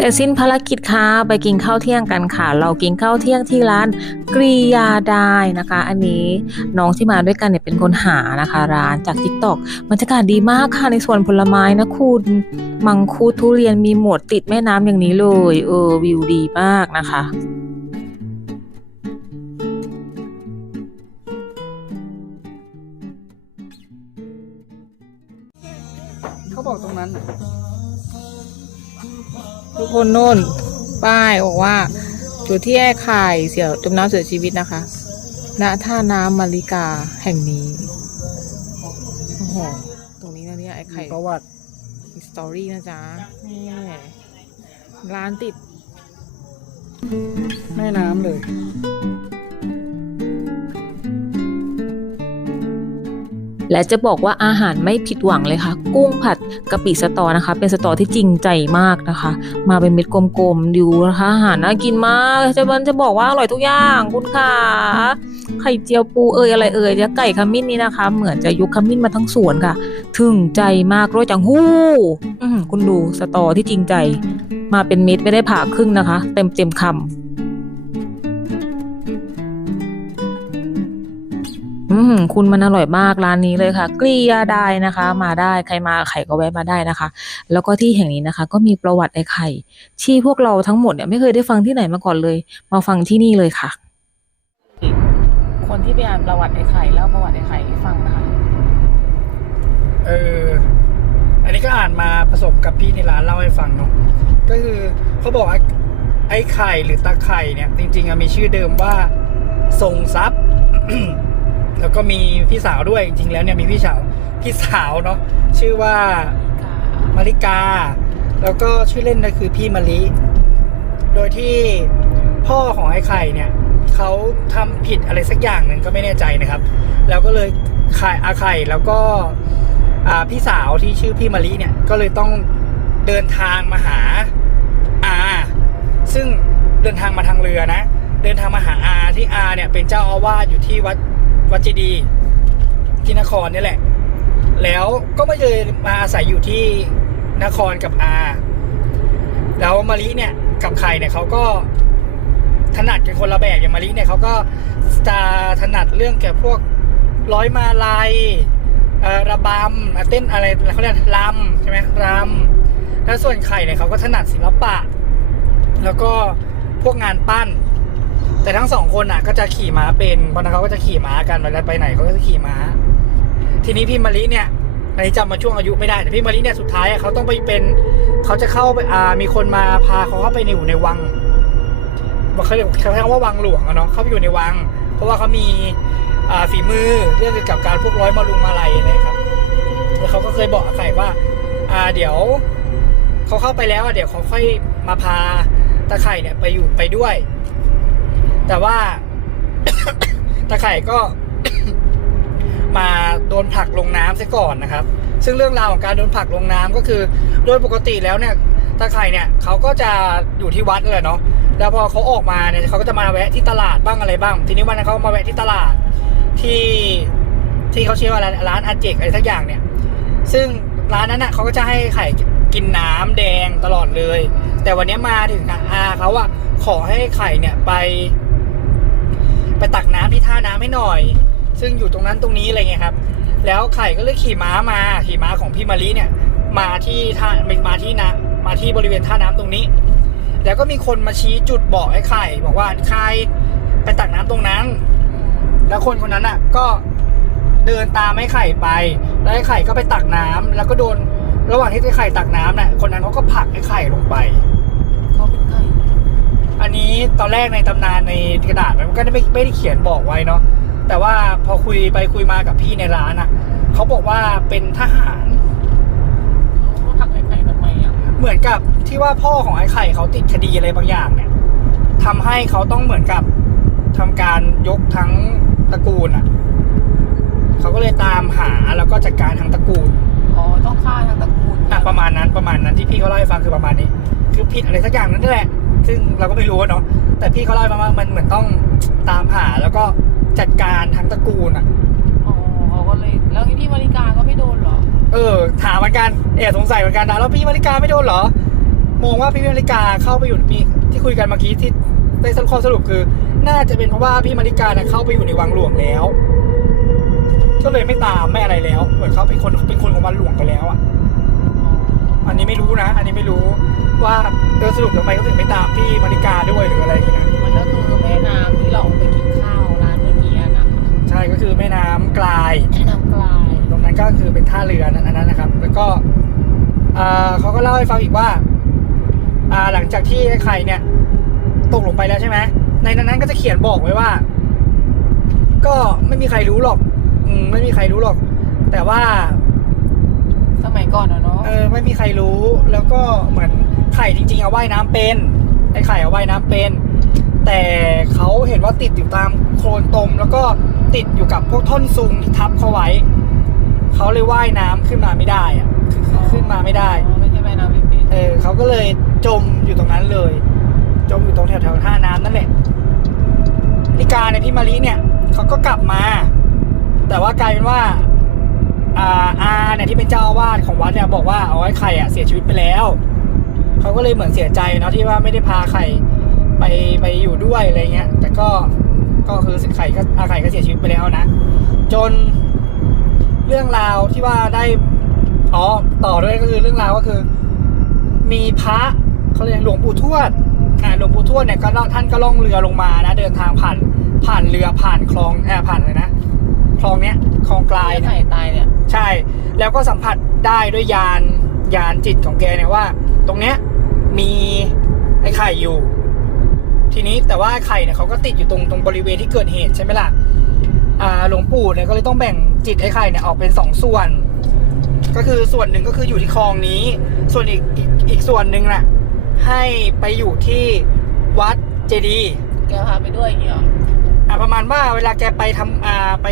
เสร็จสิ้นภารกิจค่ะไปกินข้าวเที่ยงกันค่ะ เรากินข้าวเที่ยงที่ร้านกรียาได้นะคะ อันนี้น้องที่มาด้วยกันเนี่ยเป็นคนหานะคะ ร้านจากทิกตอกบรรยากาศดีมากค่ะในส่วนผลไม้นะคุณมังคุดทุเรียนมีหมดติดแม่น้ำอย่างนี้เลยเออวิวดีมากนะคะเขาบอกตรงนั้น ทุกคนนู่น ป้ายบอกว่าจุดที่แอ้ไข่เสียจมน้ำเสียชีวิตนะคะณท่าน้ำมาริกาแห่งนี้โอ้โหตรงนี้นะเนี่ยไอ้ไข่ประวัติสตอรี่นะจ๊ะนี่ร้านติด แม่น้ำเลย และจะบอกว่าอาหารไม่ผิดหวังเลยค่ะ กุ้งผัดกะปิสตอนะคะ เป็นสตอที่จริงใจมากนะคะ มาเป็นเม็ดกลมๆดูนะคะอาหารน่ากินมากจะมันจะบอกว่าอร่อยทุกอย่างคุณค่ะไข่เจียวปูเอ่ยอะไรเอ่ยแล้วไก่ขมิ้นนี่นะคะ เหมือนจะยกขมิ้นมาทั้งสวนค่ะ ถึงใจมากร้อยจังหู้คุณดูสตอที่จริงใจ มาเป็นเม็ดไม่ได้ผ่าครึ่งนะคะ เต็มเต็มคำ คุณมันอร่อยมากร้านนี้เลยค่ะเกลียได้นะคะ มาได้ใครมาไข่ก็แวะมาได้นะคะ แล้วก็ที่แห่งนี้นะคะ ก็มีประวัติไอ้ไข่ที่พวกเราทั้งหมดเนี่ยไม่เคยได้ฟังที่ไหนมาก่อนเลย มาฟังที่นี่เลยค่ะ คนที่ไปอ่านประวัติไอ้ไข่เล่าประวัติไอ้ไข่ให้ฟังนะคะ เออ อันนี้ก็อ่านมาผสมกับพี่ในร้านเล่าให้ฟังเนาะ ก็คือเขาบอกว่าไอ้ไข่หรือตาไข่เนี่ย จริงๆอะมีชื่อเดิมว่าทรงทรัพย์ แล้วก็มีพี่สาวด้วยจริงๆแล้วเนี่ยมีพี่สาวพี่สาวเนาะชื่อว่ามาริกา แล้วก็ชื่อเล่นก็คือพี่มะลิโดยที่พ่อของไอ้ไข่เนี่ยเขาทำผิดอะไรสักอย่างหนึ่งก็ไม่แน่ใจนะครับ แล้วก็เลยไข่อาไข่แล้วก็อ่าพี่สาวที่ชื่อพี่มะลิเนี่ยก็เลยต้องเดินทางมาหาอาซึ่งเดินทางมาทางเรือนะ เดินทางมาหาอาที่อาเนี่ยเป็นเจ้าอาวาสอยู่ที่วัด วัดเจดีที่นครนี่แหละ แล้วก็มาเลยมาอาศัยอยู่ที่นครกับอาแล้วมาริเนี่ยกับไข่เนี่ยเขาก็ถนัดกันคนละแบบอย่างมาริเนี่ยเขาก็จะถนัดเรื่องเกี่ยวกับพวกร้อยมาลัยอ่อระบำเต้นอะไรเขาเรียกรำใช่ไหมรำแล้วส่วนไข่เนี่ยเขาก็ถนัดศิลปะ แล้วก็พวกงานปั้น แต่ทั้งสองคนอะ ก็จะขี่ม้าเป็นเพราะนั้นเขาก็จะขี่ม้ากันเวลาไปไหนเขาก็จะขี่ม้า ทีนี้พี่มาริเนี่ยอันนี้จำมาช่วงอายุไม่ได้แต่พี่มาริเนี่ยสุดท้ายเขาต้องไปเป็นเขาจะเข้าไปอ่ามีคนมาพาเขาเข้าไปในอยู่ในวังเขาเรียกเขาใช้คำว่าวังหลวงอะเนาะเข้าไปอยู่ในวัง เพราะว่าเขามีอ่าฝีมือเรื่องเกี่ยวกับการพวกร้อยมาลุงมาลัยนะครับแล้วเขาก็เคยบอกอาไข่ว่า อ่าเดี๋ยวเขาเข้าไปแล้วเดี๋ยวเขาค่อยมาพาตาไข่เนี่ยไปอยู่ไปด้วย แต่ว่าตาไข่ก็ มาโดนผลักลงน้ำซะก่อนนะครับ ซึ่งเรื่องราวของการโดนผลักลงน้ำก็คือ โดยปกติแล้วเนี่ยตาไข่เนี่ยเขาก็จะอยู่ที่วัดนั่นแหละเนาะแล้วพอเขาออกมาเนี่ยเขาก็จะมาแวะที่ตลาดบ้างอะไรบ้าง ทีนี้วันนั้นเขามาแวะที่ตลาดที่ที่เขาชื่อว่าร้านร้านอาเจกอะไรสักอย่างเนี่ย ซึ่งร้านนั้นน่ะเขาก็จะให้ไข่กินน้ำแดงตลอดเลย แต่วันนี้มาถึงอะอาเขาอะขอให้ไข่เนี่ยไป ไปตักน้ำที่ท่าน้ำให้หน่อย ซึ่งอยู่ตรงนั้นตรงนี้อะไรเงี้ยครับ แล้วไข่ก็เลยขี่ม้ามาขี่ม้าของพี่มารีเนี่ยมาที่ท่ามาที่นะมาที่บริเวณท่าน้ำตรงนี้ แล้วก็มีคนมาชี้จุดบอกไอ้ไข่บอกว่าไข่ไปตักน้ำตรงนั้น แล้วคนคนนั้นอะ ก็เดินตามไอ้ไข่ไป แล้วไอ้ไข่ก็ไปตักน้ำแล้วก็โดนระหว่างที่ไอ้ไข่ตักน้ำน่ะคนนั้นเขาก็ผลักไอ้ไข่ลงไปเขาเป็นไข่ อันนี้ตอนแรกในตำนานในกระดาษมันก็ไม่ไม่ได้เขียนบอกไว้เนาะแต่ว่าพอคุยไปคุยมากับพี่ในร้านอะ่ะเขาบอกว่าเป็นทหารเขาผักไอ้ไข่ทำไมอะเหมือนกับที่ว่าพ่อของไอ้ไข่เขาติดคดีอะไรบางอย่างเนี่ยทำให้เขาต้องเหมือนกับทำการยกทั้งตระกูลอะ่ะเขาก็เลยตามหาแล้วก็จัดการทั้งตระกูลอ๋อต้องฆ่าทั้งตระกูลอะประมาณนั้นประมาณนั้นที่พี่เขาเล่าให้ฟังคือประมาณนี้ คือผิดอะไรสักอย่างนั่นแหละ ซึ่งเราก็ไม่รู้อะเนาะแต่พี่เขาเล่าให้ฟังว่ามันเหมือนต้องตามหาแล้วก็จัดการทั้งตระกูลอะอ๋อเขาก็เลยแล้วพี่มาริกาก็ไม่โดนเหรอ เออถามเหมือนกันเอ๋สงสัยเหมือนกันนะแล้วพี่มาริกาไม่โดนเหรอมองว่าพี่มาริกาเข้าไปอยู่มีที่คุยกันเมื่อกี้ที่ได้สรุปข้อสรุปคือ น่าจะเป็นเพราะว่าพี่มาริกาเนี่ยเข้าไปอยู่ในวังหลวงแล้ว ก็เลยไม่ตามไม่อะไรแล้วเหมือนเขาเป็นคนเป็นคนของวังหลวงไปแล้วอะ อันนี้ไม่รู้นะ อันนี้ไม่รู้ว่าโดยสรุปทำไมเขาถึงไม่ตามพี่มาริกาด้วยหรืออะไรอย่างเงี้ยนะมันก็คือแม่น้ำที่เราไปกินข้าวร้านเมื่อกี้นะคะใช่ก็คือแม่น้ำกลาย แม่น้ำกลาย ตรงนั้นก็คือเป็นท่าเรือนั้นอันนั้นนะครับ แล้วก็อ่าเขาก็เล่าให้ฟังอีกว่าอ่า หลังจากที่ไอ้ไข่เนี่ย ตกลงไปแล้วใช่ไหมในนั้นก็จะเขียนบอกไว้ว่า ก็ไม่มีใครรู้หรอก อืมไม่มีใครรู้หรอก แต่ว่า สมัยก่อนอะเนาะ เออไม่มีใครรู้แล้วก็เหมือนไข่จริงๆเอาว่ายน้ำเป็นไอ้ไข่เอาว่ายน้ำเป็น แต่เขาเห็นว่าติดอยู่ตามโคลนตม แล้วก็ติดอยู่กับพวกท่อนซุงที่ทับเขาไว้ เขาเลยว่ายน้ำขึ้นมาไม่ได้อะคือคือขึ้นมาไม่ได้ อ๋อไม่ใช่แม่น้ำเป็นเออเขาก็เลยจมอยู่ตรงนั้นเลย จมอยู่ตรงแถวแถวๆท่าน้ำนั่นแหละนิกาเนี่ยพี่มารีเนี่ยเขาก็กลับมา แต่ว่ากลายเป็นว่า อาอาเนี่ยที่เป็นเจ้าอาวาสของวัดเนี่ยบอกว่าเอาไอ้ไข่อะเสียชีวิตไปแล้วเขาก็เลยเหมือนเสียใจเนาะที่ว่าไม่ได้พาไข่ไปไปอยู่ด้วยอะไรเงี้ย แต่ก็ก็คือสิไข่ก็อาไข่ก็เสียชีวิตไปแล้วนะ จนเรื่องราวที่ว่าได้อ๋อต่อด้วยก็คือเรื่องราวก็คือ มีพระเขาเรียกหลวงปู่ทวดอ่าหลวงปู่ทวดเนี่ยก็ท่านก็ล่องเรือลงมานะ เดินทางผ่านผ่านเรือผ่านคลองแอบผ่านเลยนะคลองเนี้ยคลองกลายเนี่ยไข่ตายเนี่ย ใช่ แล้วก็สัมผัสได้ด้วยยานยานจิตของแกเนี่ยว่า ตรงเนี้ยมีไอ้ไข่อยู่ ทีนี้แต่ว่าไอ้ไข่เนี่ยเขาก็ติดอยู่ตรงตรงบริเวณที่เกิดเหตุใช่ไหมล่ะอ่าหลวงปู่เนี่ยก็เลยต้องแบ่งจิตไอ้ไข่เนี่ยออกเป็นสองส่วน ก็คือส่วนหนึ่งก็คืออยู่ที่คลองนี้ ส่วนอีกอีกอีกส่วนหนึ่งน่ะให้ไปอยู่ที่วัดเจดีย์แกพาไปด้วยอย่างเงี้ยเหรออะประมาณว่าเวลาแกไปทำอ่าไป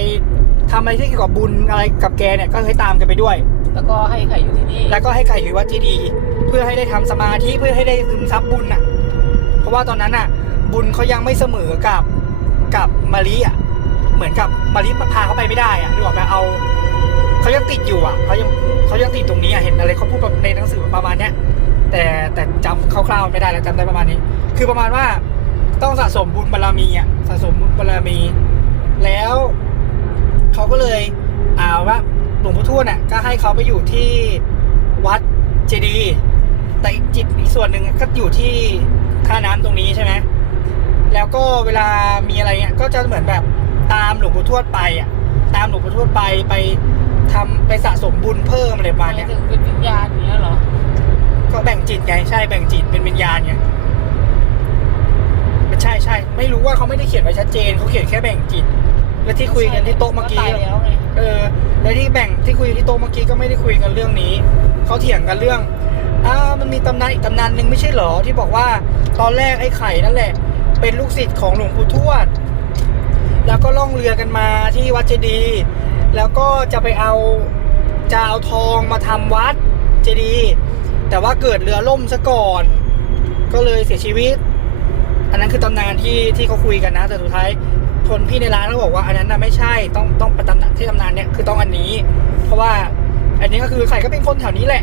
ทำอะไรที่เกี่ยวกับบุญอะไรกับแกเนี่ยก็ให้ตามแกไปด้วย แล้วก็ให้ไข่อยู่ที่นี่แล้วก็ให้ไข่อยู่วัดเจดีย์เพื่อให้ได้ทำสมาธิเพื่อให้ได้ซึมซับบุญน่ะ เพราะว่าตอนนั้นน่ะ บุญเขายังไม่เสมอกับกับมารีอะเหมือนกับมารีพาเขาไปไม่ได้อะนึกออกไหมเอาเขายังติดอยู่อะเขายังเขายังติดตรงนี้อะเห็นอะไรเขาพูดแบบในหนังสือประมาณเนี้ยแต่แต่จำคร่าวๆไม่ได้แล้วจำได้ประมาณนี้ คือประมาณว่าต้องสะสมบุญบารมีอะสะสมบุญบารมี แล้ว เขาก็เลยเอาว่าหลวงพ่อทวดน่ะก็ให้เขาไปอยู่ที่วัดเจดีย์แต่อีกจิตอีกส่วนหนึ่งก็อยู่ที่ท่าน้ำตรงนี้ใช่ไหมแล้วก็เวลามีอะไรเงี้ยก็จะเหมือนแบบตามหลวงพ่อทวดไปอะตามหลวงพ่อทวดไปไปทำไปสะสมบุญเพิ่มอะไรประหมามาณยเนี้ยถึงเป็นวิญญาณอย่างเงี้ยเหรอ ก็แบ่งจิตไงใช่แบ่งจิตเป็นวิญญาณไงใช่ใช่ไม่รู้ว่าเขาไม่ได้เขียนไว้ชัดเจนเขาเขียนแค่แบ่งจิต แล้วที่คุยกันที่โต๊ะเมื่อกี้ตายแล้วไงเออแล้วที่แบ่งที่คุยที่โต๊ะเมื่อกี้ก็ไม่ได้คุยกันเรื่องนี้เขาเถียงกันเรื่องอ่ามันมีตำนานอีกตำนานหนึ่งไม่ใช่เหรอที่บอกว่าตอนแรกไอ้ไข่นั่นแหละ เป็นลูกศิษย์ของหลวงปู่ทวด แล้วก็ล่องเรือกันมาที่วัดเจดีย์แล้วก็จะไปเอาจะเอาทองมาทำวัดเจดีย์แต่ว่าเกิดเรือล่มซะก่อน ก็เลยเสียชีวิต อันนั้นคือตำนานที่ที่เขาคุยกันนะแต่สุดท้าย คนพี่ในร้านเขาบอกว่าอันนั้นน่ะไม่ใช่ต้องต้องประตำนานที่ตำนานเนี่ยคือต้องอันนี้ เพราะว่าอันนี้ก็คือใครก็เป็นคนแถวนี้แหละ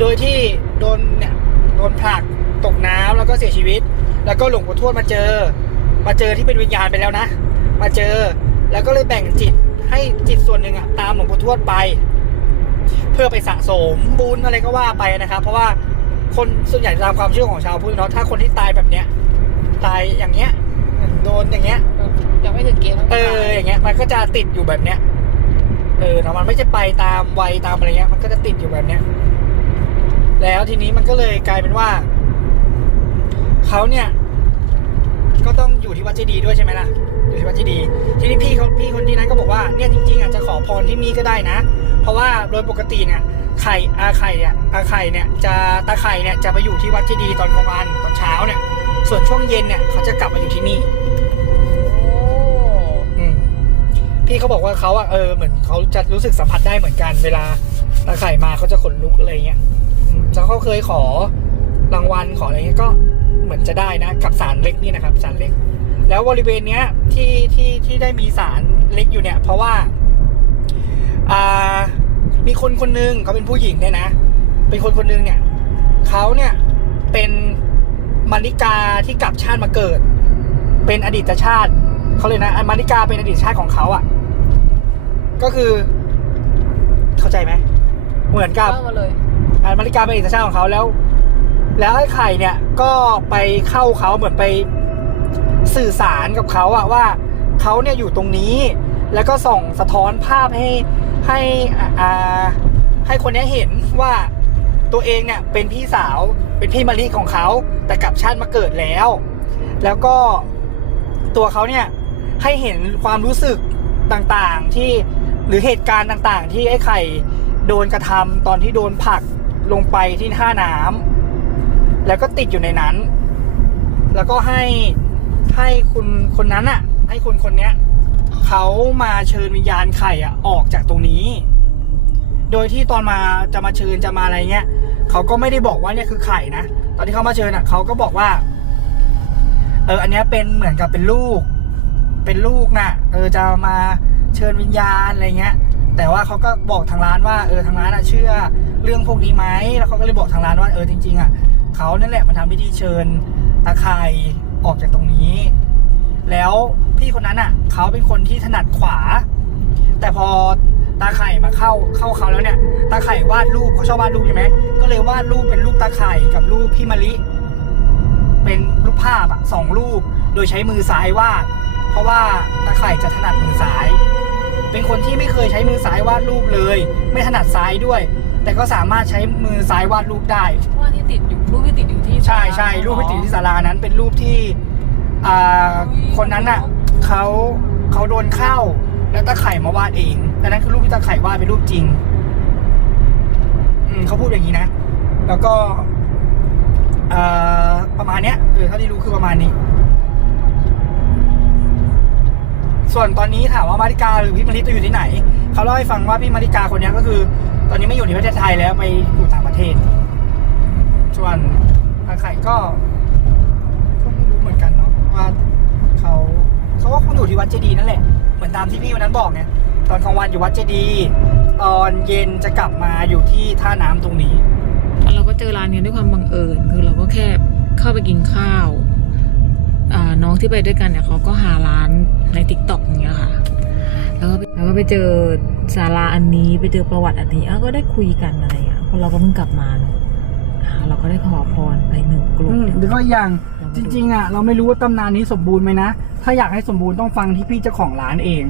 โดยที่โดนเนี่ยโดนผลักตกน้ำแล้วก็เสียชีวิต แล้วก็หลวงปู่ทวดมาเจอ มาเจอที่เป็นวิญญาณไปแล้วนะ มาเจอแล้วก็เลยแบ่งจิตให้จิตส่วนหนึ่งอะตามหลวงปู่ทวดไป เพื่อไปสะสมบุญอะไรก็ว่าไปนะครับ เพราะว่าคนส่วนใหญ่ตามความเชื่อของชาวพุทธเนาะถ้าคนที่ตายแบบเนี้ยตายอย่างเงี้ยโดนอย่างเงี้ย ยังไม่ถึงเกณฑ์ต้องเอออย่างเงี้ยมันก็จะติดอยู่แบบเนี้ยเออแต่มันไม่ใช่ไปตามวัยตามอะไรเงี้ย มันก็จะติดอยู่แบบเนี้ย แล้วทีนี้มันก็เลยกลายเป็นว่าเขาเนี่ย ก็ต้องอยู่ที่วัดเจดีย์ด้วยใช่ไหมล่ะอยู่ที่วัดเจดีย์ทีนี้พี่เขาพี่คนที่นั้นก็บอกว่าเนี่ยจริงๆอาจจะขอพรที่นี่ก็ได้นะ เพราะว่าโดยปกติเนี่ยไข่อาไข่เนี่ยอาไข่เนี่ยจะตาไข่เนี่ยจะไปอยู่ที่วัดเจดีย์ตอนกลางวันตอนเช้าเนี่ย ส่วนช่วงเย็นเนี่ยเขาจะกลับมาอยู่ที่นี่ พี่เขาบอกว่าเขาอะเออเหมือนเขาจะรู้สึกสัมผัสได้เหมือนกันเวลาตาไข่มาเขาจะขนลุกอะไรเงี้ยแล้วเขาเคยขอรางวัลขออะไรเงี้ยก็เหมือนจะได้นะ กับสารเล็กนี่นะครับสารเล็ก แล้วบริเวณเนี้ยที่ที่ที่ได้มีสารเล็กอยู่เนี่ย เพราะว่าอ่ามีคนคนหนึงเขาเป็นผู้หญิงเนี่ยนะ เป็นคนคนหนึงเนี่ยเขาเนี่ยเป็นมาริกาที่กลับชาติมาเกิด เป็นอดีตชาติเขาเลยนะมาริกาเป็นอดีตชาติของเขาอะ่ะ ก็คือ เข้าใจไหม เหมือนกับ เล่ามาเลย อ่ามาริกาเป็นอดีตชาติของเขาแล้ว แล้วไอ้ไข่เนี่ยก็ไปเข้าเขาเหมือนไปสื่อสารกับเขาอะว่าเขาเนี่ยอยู่ตรงนี้ แล้วก็ส่องสะท้อนภาพให้ให้อ่าอ่าให้คนเนี้ยเห็นว่าตัวเองเนี่ยเป็นพี่สาวเป็นพี่มาริของเขา แต่กลับชาติมาเกิดแล้ว แล้วก็ตัวเขาเนี่ยให้เห็นความรู้สึกต่างๆที่ห รือเหตุการณ์ต่างๆ ที่ไอ้ไข่โดนกระทำตอนที่โดนผลักลงไปที่ท่าน้ำแล้วก็ติดอยู่ในนั้น แล้วก็ให้ให้คุณคนนั้นอะให้คนคนเนี้ยเขามาเชิญวิญญาณไข่อะออกจากตรงนี้ โดยที่ตอนมาจะมาเชิญจะมาอะไรเงี้ยเขาก็ไม่ได้บอกว่าเนี่ยคือไข่นะตอนที่เขามาเชิญอะเขาก็บอกว่า เอออันเนี้ยเป็นเหมือนกับเป็นลูก เป็นลูกน่ะ เออจะมา เชิญวิญญาณอะไรเงี้ย แต่ว่าเขาก็บอกทางร้านว่าเออทางร้านอะเชื่อเรื่องพวกนี้ไหมแล้วเขาก็เลยบอกทางร้านว่าเออจริง ๆอะเขานั่นแหละมาทำพิธีเชิญตาไข่ออกจากตรงนี้ แล้วพี่คนนั้นอะเขาเป็นคนที่ถนัดขวา แต่พอตาไข่มาเข้าเข้าเขาแล้วเนี่ย ตาไข่วาดรูปเขาชอบวาดรูปใช่ไหมก็เลยวาดรูปเป็นรูปตาไข่กับรูปพี่มะลิ เป็นรูปภาพอะสองรูป โดยใช้มือซ้ายวาด เพราะว่าตาไข่จะถนัดมือซ้าย เป็นคนที่ไม่เคยใช้มือซ้ายวาดรูปเลย ไม่ถนัดซ้ายด้วย แต่ก็สามารถใช้มือซ้ายวาดรูปได้ว่าที่ติดอยู่รูปที่ติดอยู่ที่ใช่ใช่รูปพิติที่ศาลานั้นเป็นรูปที่อ่าคนนั้นอะเขาเขาโดนเข้า แล้วตาไข่มาวาดเองแต่นั้นคือรูปที่ตาไข่วาดเป็นรูปจริงอืมเขาพูดอย่างนี้นะ แล้วก็เอ่อประมาณเนี้ยเออเท่าที่รู้คือประมาณนี้ ส่วนตอนนี้ถามว่ามาริกาหรือพี่มาริจะอยู่ที่ไหน เขาเล่าให้ฟังว่าพี่มาริกาคนนี้ก็คือ ตอนนี้ไม่อยู่ในประเทศไทยแล้วไปอยู่ต่างประเทศ ส่วนทาไข่ก็ก็ไม่รู้เหมือนกันเนาะว่าเขาเขาก็คงอยู่ที่วัดเจดีย์นั่นแหละ เหมือนตามที่พี่วันนั้นบอกเนี่ยตอนกลางวันอยู่วัดเจดีย์ตอนเย็นจะกลับมาอยู่ที่ท่าน้ำตรงนี้ เราก็เจอร้านนี้ด้วยความบังเอิญคือเราก็แค่เข้าไปกินข้าว น้องที่ไปด้วยกันเนี่ยเขาก็หาร้านในทิกตอกอย่างเงี้ยค่ะ แล้วก็ไปแล้วก็ไปเจอศาลาอันนี้ไปเจอประวัติอันนี้อ้าวก็ได้คุยกันอะไรอย่างเงี้ยเพราะเราก็เพิ่งกลับมาเนอะอ่าเราก็ได้ขอพรไปหนึ่งกลุ่มอืมหรือก็อย่างจริง ๆ อะ เราไม่รู้ว่าตำนานนี้สมบูรณ์ไหมนะ ถ้าอยากให้สมบูรณ์ต้องฟังที่พี่เจ้าของร้านเอง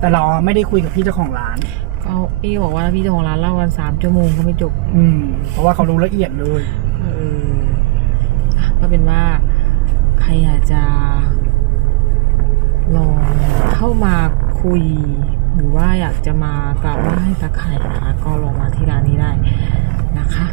แต่เราไม่ได้คุยกับพี่เจ้าของร้านก็พี่บอกว่าพี่เจ้าของร้านเล่ากันสามชั่วโมงก็ไม่จบ อืม เพราะว่าเขารู้ละเอียดเลย เอออะก็เป็นว่าใครอยากจะลองเข้ามาคุย หรือว่าอยากจะมากราบไหว้ตะไข่นะคะ ก็ลงมาที่ร้านนี้ได้นะคะ